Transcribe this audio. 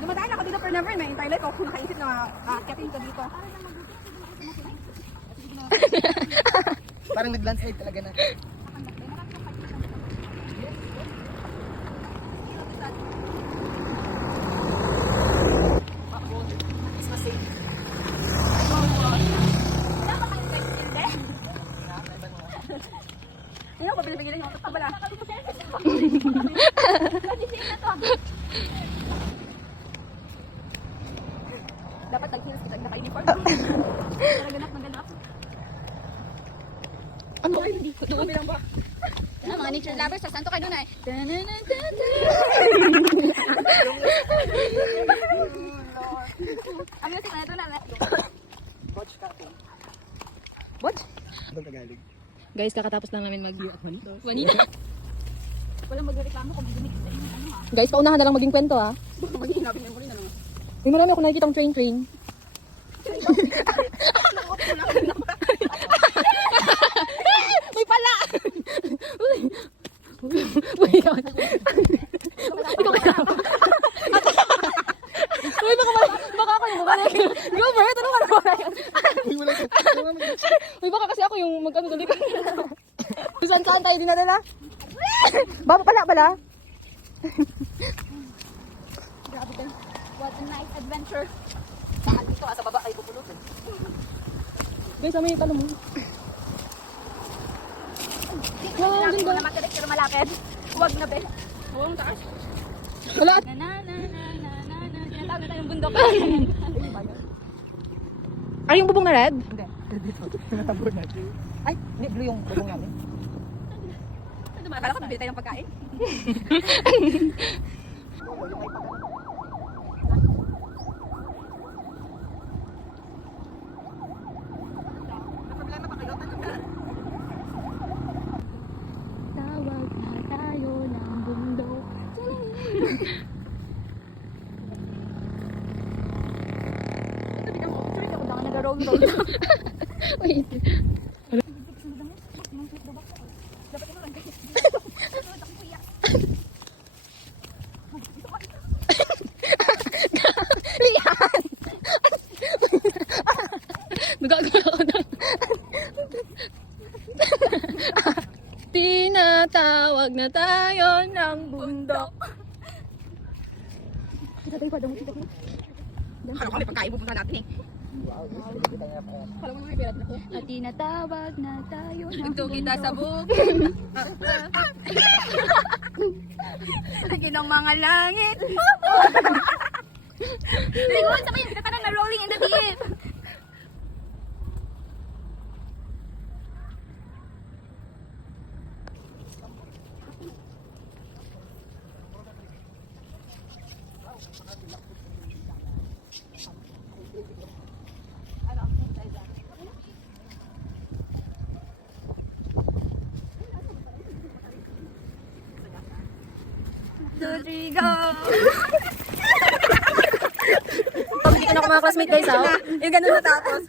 Dumadaan ako dito for never. May toilet ko kung nakaisip na aakyatin ko dito. Parang nag-landslide talaga na. Ayun ko, pinipigilan yung otot pala. Dapat nag-heels kita, naka-uniform. Naraganap, naganap. Ano? Hindi ko doon. Bilang ba? Mga nature lovers, sa santo kayo doon ay. Ang music na ito na. Watch cutting. What? Doon Tagalog. Guys, kakatapos lang namin mag Manila. Walang magreklamo kung binig sa inyo. Ano ha? Guys, paunahan na lang maging kwento ah. Baka maghihinapin niyo muli na naman. May marami ako nakikitang train. May pala! Uy, ikaw. Uy, baka ako yung baka Go, Bert, ano ka na Uy, wala ka. Uy, baka kasi ako yung mag-ano dali ka. Saan tayo dinadala? Baba pala. Grabe din. What a nice adventure. Saan dito sa baba kayo pupulutin. Guys, may tanong mo. Wow, Sinabi ko ganda. na matirik pero malapit. Huwag na be. Huwag ang taas. Wala. Tinatawag na tayo ng bundok. Ay, yung bubong na red? Hindi. Tinatabor natin. Ay, hindi, blue yung bubong namin. Akala ko bibili tayo ng pagkain. Problema pa kayo? Tawag na tayo ng bundok. Ito bigyan ko. Sorry ako baka nag-roll. Wait. Dapat ito lang guys. Lian! Nagagawa ako na. Tinatawag na tayo ng bundok. Kita pa daw. Akala ko may pagkain pupunta natin eh. Akala mo may pera na ko. At tinatawag na tayo ng Ito kita sa bundok. bukid. Lagi ng mga langit. Lingon, sabay yung katanan na rolling in the deep. Two, three, go! Dito na ako mga classmate guys, ah. Yung ganun natapos.